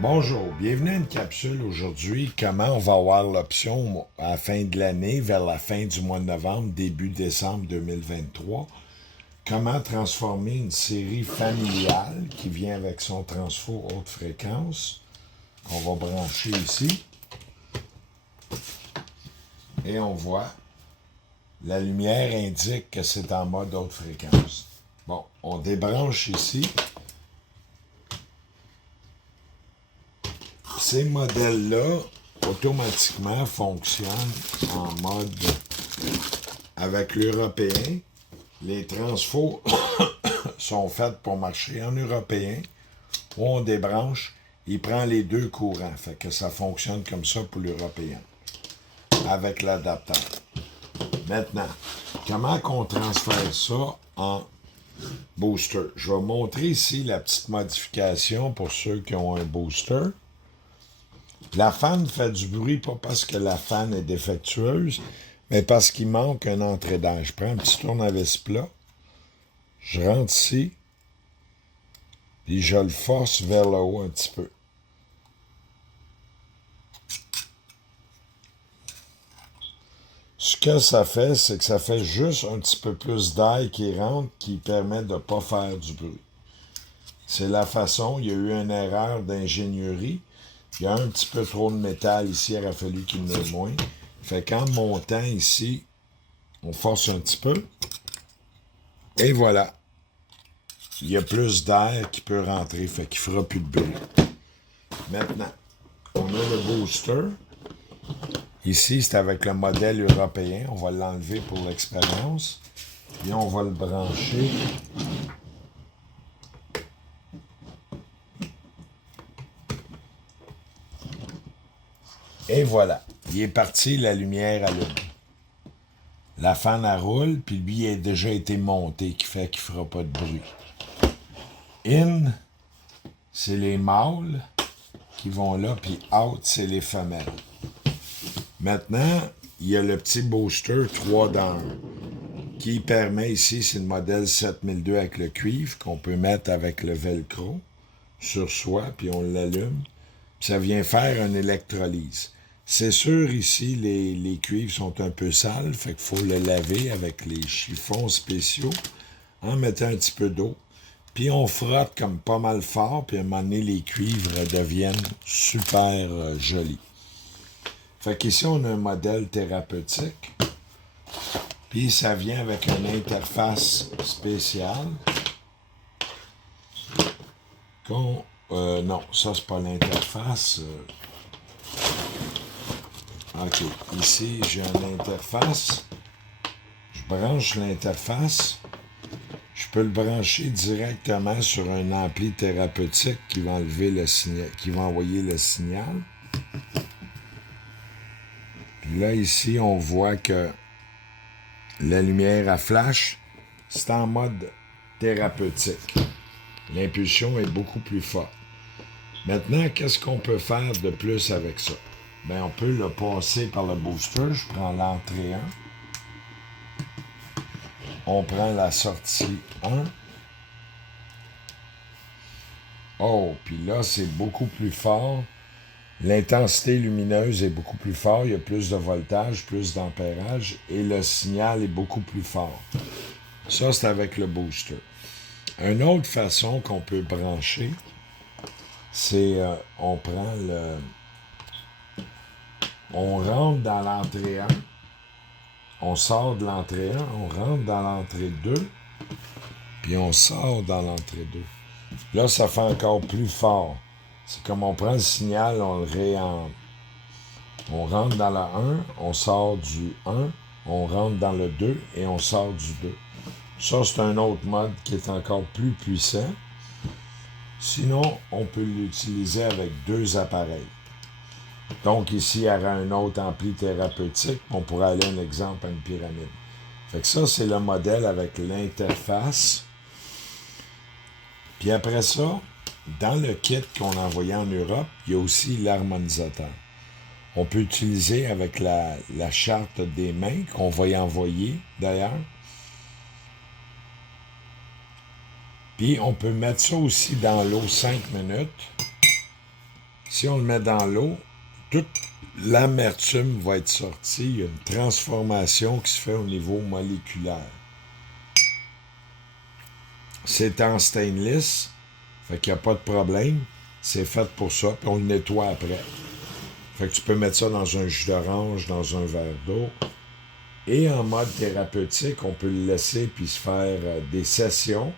Bonjour, bienvenue à une capsule aujourd'hui. Comment on va avoir l'option à la fin de l'année, vers la fin du mois de novembre, début décembre 2023. Comment transformer une série familiale qui vient avec son transfo haute fréquence, qu'on va brancher ici. Et on voit, la lumière indique que c'est en mode haute fréquence. Bon, on débranche ici. Ces modèles-là, automatiquement, fonctionnent en mode avec l'européen. Les transfos sont faits pour marcher en européen, où on débranche, il prend les deux courants. Fait que ça fonctionne comme ça pour l'européen, avec l'adapteur. Maintenant, comment qu'on transfère ça en booster? Je vais montrer ici la petite modification pour ceux qui ont un booster. La fan fait du bruit, pas parce que la fan est défectueuse, mais parce qu'il manque un entrée d'air. Je prends un petit tournevis plat, je rentre ici, et je le force vers le haut un petit peu. Ce que ça fait, c'est que ça fait juste un petit peu plus d'air qui rentre, qui permet de ne pas faire du bruit. C'est la façon, il y a eu une erreur d'ingénierie. Il y a un petit peu trop de métal ici, il aurait fallu qu'il y en ait moins. Fait qu'en montant ici, on force un petit peu. Et voilà. Il y a plus d'air qui peut rentrer, fait qu'il ne fera plus de bruit. Maintenant, on a le booster. Ici, c'est avec le modèle européen. On va l'enlever pour l'expérience. Et on va le brancher. Et voilà. Il est parti, la lumière allume. La fan elle roule, puis lui il a déjà été monté, qui fait qu'il ne fera pas de bruit. In, c'est les mâles qui vont là, puis out, c'est les femelles. Maintenant, il y a le petit booster 3 dans 1 qui permet ici, c'est le modèle 7002 avec le cuivre qu'on peut mettre avec le velcro sur soi, puis on l'allume. Puis ça vient faire une électrolyse. C'est sûr, ici, les cuivres sont un peu sales, fait qu'il faut le laver avec les chiffons spéciaux en mettant un petit peu d'eau. Puis on frotte comme pas mal fort, puis à un moment donné, les cuivres deviennent super jolis. Fait qu'ici, on a un modèle thérapeutique. Puis ça vient avec une interface spéciale. Non, ça, c'est pas l'interface. OK. Ici, j'ai une interface. Je branche l'interface. Je peux le brancher directement sur un ampli thérapeutique qui va enlever le signal, qui va envoyer le signal. Puis là, ici, on voit que la lumière à flash, c'est en mode thérapeutique. L'impulsion est beaucoup plus forte. Maintenant, qu'est-ce qu'on peut faire de plus avec ça? Bien, on peut le passer par le booster. Je prends l'entrée 1. On prend la sortie 1. Oh, puis là, c'est beaucoup plus fort. L'intensité lumineuse est beaucoup plus forte. Il y a plus de voltage, plus d'ampérage. Et le signal est beaucoup plus fort. Ça, c'est avec le booster. Une autre façon qu'on peut brancher, c'est on prend le... On rentre dans l'entrée 1. On sort de l'entrée 1. On rentre dans l'entrée 2. Puis on sort dans l'entrée 2. Là, ça fait encore plus fort. C'est comme on prend le signal, on le réentre. On rentre dans le 1, on sort du 1, on rentre dans le 2 et on sort du 2. Ça, c'est un autre mode qui est encore plus puissant. Sinon, on peut l'utiliser avec 2 appareils. Donc ici, il y aura un autre ampli thérapeutique. On pourrait aller un exemple à une pyramide. Fait que ça, c'est le modèle avec l'interface. Puis après ça, dans le kit qu'on a envoyé en Europe, il y a aussi l'harmonisateur. On peut utiliser avec la charte des mains qu'on va y envoyer d'ailleurs. Puis on peut mettre ça aussi dans l'eau 5 minutes. Si on le met dans l'eau, toute l'amertume va être sortie. Il y a une transformation qui se fait au niveau moléculaire. C'est en stainless, fait qu'il n'y a pas de problème. C'est fait pour ça, puis on le nettoie après. Fait que tu peux mettre ça dans un jus d'orange, dans un verre d'eau. Et en mode thérapeutique, on peut le laisser puis se faire des sessions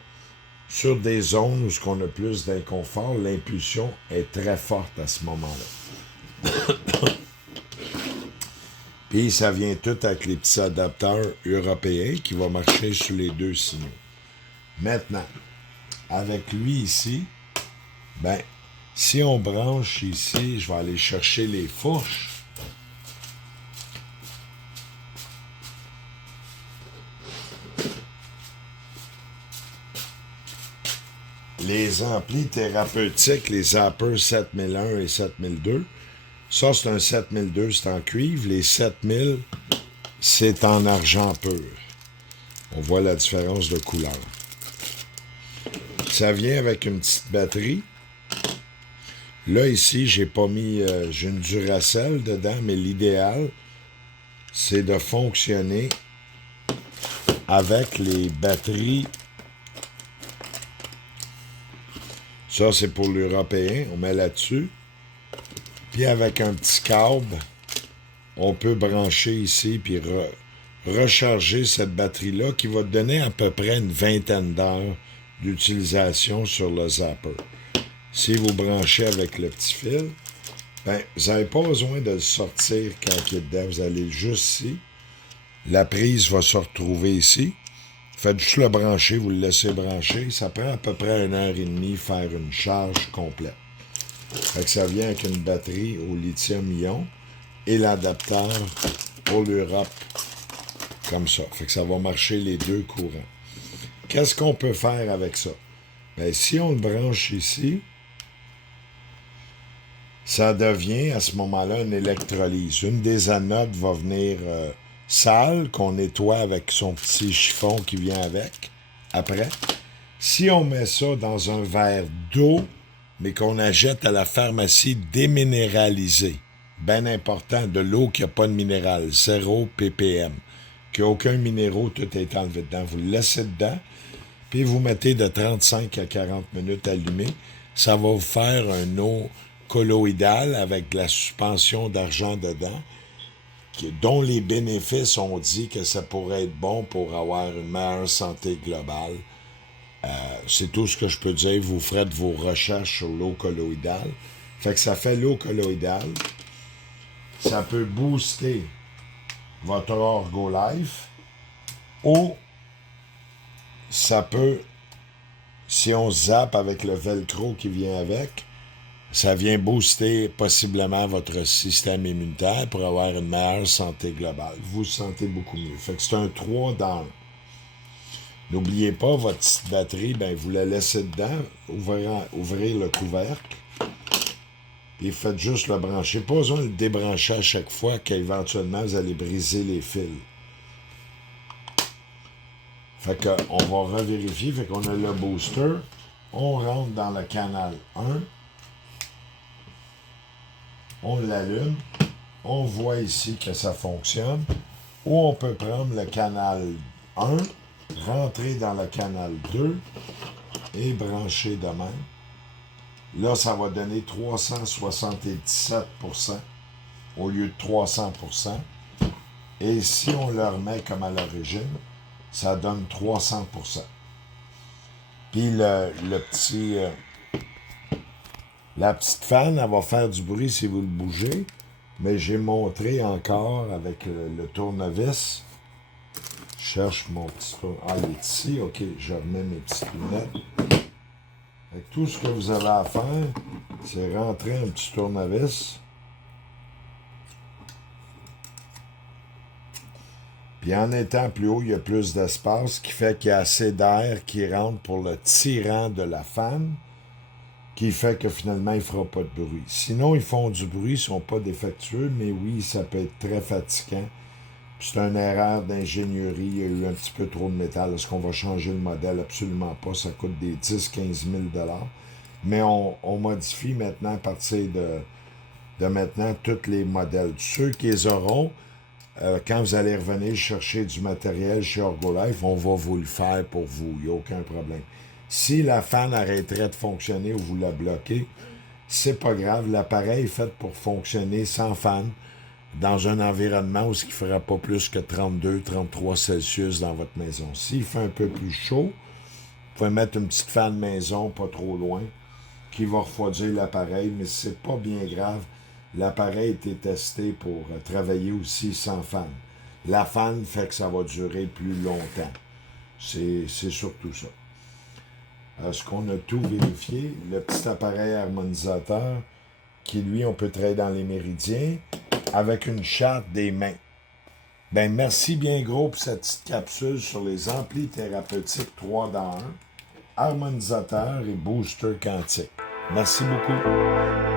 sur des zones où on a plus d'inconfort. L'impulsion est très forte à ce moment-là. Puis ça vient tout avec les petits adapteurs européens qui vont marcher sur les deux signaux. Maintenant, avec lui ici, ben, si on branche ici, je vais aller chercher les fourches. Les amplis thérapeutiques, les Zapper 7001 et 7002, ça c'est un 7002, c'est en cuivre. Les 7000, c'est en argent pur. On voit la différence de couleur. Ça vient avec une petite batterie. Là, ici, j'ai pas mis... j'ai une Duracell dedans, mais l'idéal, c'est de fonctionner avec les batteries. Ça, c'est pour l'européen. On met là-dessus. Puis avec un petit câble, on peut brancher ici puis recharger cette batterie-là qui va te donner à peu près une vingtaine d'heures d'utilisation sur le zapper. Si vous branchez avec le petit fil, ben, vous n'avez pas besoin de le sortir quand il est dedans. Vous allez juste ici. La prise va se retrouver ici. Faites juste le brancher, vous le laissez brancher. Ça prend à peu près 1h30 faire une charge complète. Fait que ça vient avec une batterie au lithium-ion et l'adapteur pour l'Europe comme ça. Fait que ça va marcher les deux courants. Qu'est-ce qu'on peut faire avec ça? Ben, si on le branche ici, ça devient à ce moment-là une électrolyse. Une des anodes va venir sale, qu'on nettoie avec son petit chiffon qui vient avec, après. Si on met ça dans un verre d'eau, mais qu'on achète à la pharmacie déminéralisée, bien important, de l'eau qui n'a pas de minéral, 0 ppm, qui n'a aucun minéraux, tout est enlevé dedans. Vous le laissez dedans, puis vous mettez de 35 à 40 minutes allumé. Ça va vous faire un eau colloïdale avec de la suspension d'argent dedans, dont les bénéfices ont dit que ça pourrait être bon pour avoir une meilleure santé globale. C'est tout ce que je peux dire. Vous ferez de vos recherches sur l'eau colloïdale. Fait que ça fait l'eau colloïdale. Ça peut booster votre Orgo-Life. Ou ça peut, si on zappe avec le velcro qui vient avec, ça vient booster possiblement votre système immunitaire pour avoir une meilleure santé globale. Vous vous sentez beaucoup mieux. Fait que c'est un 3 dans 1. N'oubliez pas, votre petite batterie, ben, vous la laissez dedans, ouvrez le couvercle, et faites juste le brancher. Pas besoin de le débrancher à chaque fois qu'éventuellement vous allez briser les fils. Fait qu'on va revérifier, fait qu'on a le booster, on rentre dans le canal 1, on l'allume, on voit ici que ça fonctionne, ou on peut prendre le canal 1, rentrer dans le canal 2 et brancher de même. Là, ça va donner 377% au lieu de 300%. Et si on le remet comme à l'origine, ça donne 300%. Puis le petit... la petite fan, elle va faire du bruit si vous le bougez, mais j'ai montré encore avec le tournevis. Je cherche mon petit tournevis. Ah, il est ici. OK, je remets mes petites lunettes. Fait que tout ce que vous avez à faire, c'est rentrer un petit tournevis. Puis en étant plus haut, il y a plus d'espace, ce qui fait qu'il y a assez d'air qui rentre pour le tirant de la fan, qui fait que finalement, il ne fera pas de bruit. Sinon, ils font du bruit, ils ne sont pas défectueux, mais oui, ça peut être très fatigant. Puis c'est une erreur d'ingénierie, il y a eu un petit peu trop de métal. Est-ce qu'on va changer le modèle? Absolument pas. Ça coûte des 10-15 000 $. mais on modifie maintenant à partir de maintenant tous les modèles. Ceux qui les auront, quand vous allez revenir chercher du matériel chez Orgolife, on va vous le faire pour vous. Il n'y a aucun problème. Si la fan arrêterait de fonctionner ou vous la bloquez, c'est pas grave. L'appareil est fait pour fonctionner sans fan dans un environnement où il ne fera pas plus que 32-33 Celsius dans votre maison. S'il fait un peu plus chaud, vous pouvez mettre une petite fan maison pas trop loin qui va refroidir l'appareil, mais c'est pas bien grave. L'appareil a été testé pour travailler aussi sans fan. La fan fait que ça va durer plus longtemps. C'est surtout ça. Est-ce qu'on a tout vérifié? Le petit appareil harmonisateur qui, lui, on peut travailler dans les méridiens avec une charte des mains. Ben, merci bien gros pour cette petite capsule sur les amplis thérapeutiques 3 dans 1, harmonisateur et booster quantique. Merci beaucoup.